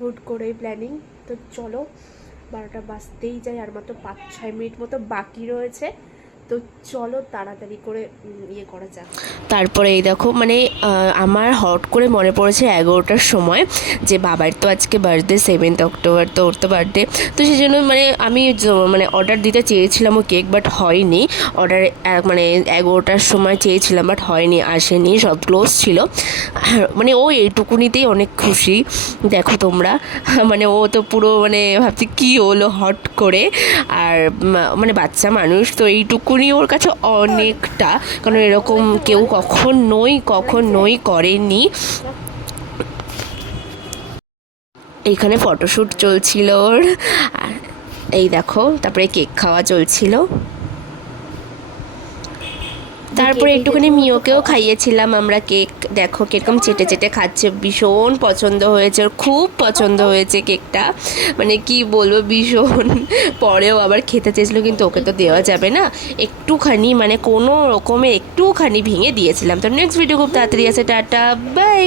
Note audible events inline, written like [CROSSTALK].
হুট করেই প্ল্যানিং তো চলো, বারোটা বাজতেই যায়, আর মাত্র পাঁচ ছয় মিনিট মতো বাকি রয়েছে। তো চলো তাড়াতাড়ি করে ইয়ে করা যাক। তারপরে এই দেখো মানে আমার হট করে মনে পড়েছে এগারোটার সময় যে বাবার তো আজকে বার্থডে সেভেন্থ অক্টোবর তো ওর তো বার্থডে তো সেই জন্য মানে আমি মানে অর্ডার দিতে চেয়েছিলাম ও কেক বাট হয়নি। অর্ডার মানে এগারোটার সময় চেয়েছিলাম বাট হয়নি, আসেনি, সব ক্লোজ ছিল। মানে ও এইটুকুনিতেই অনেক খুশি। দেখো তোমরা [LAUGHS] মানে ও তো পুরো মানে ভাবছি কী হলো হট করে। আর মানে বাচ্চা মানুষ, তো এইটুকুনি ওর কাছে অনেকটা, কারণ এরকম কেউ কখনোই কখনোই করেনি। এইখানে ফটোশ্যুট চলছিল ওর। এই দেখো, তারপরে কেক খাওয়া চলছিল। তারপরে একটুখানি মিওকেও খাইয়েছিলাম আমরা কেক। দেখো কীরকম চেটে চেটে খাচ্ছে ভীষণ পছন্দ হয়েছে ওর খুব পছন্দ হয়েছে কেকটা। মানে কি বলব ভীষণ। পরেও আবার খেতে চেয়েছিলো কিন্তু ওকে তো দেওয়া যাবে না। একটুখানি মানে কোনো রকমে একটুখানি ভেঙে দিয়েছিলাম। তো নেক্সট ভিডিও খুব তাড়াতাড়ি আছে টাটা বাই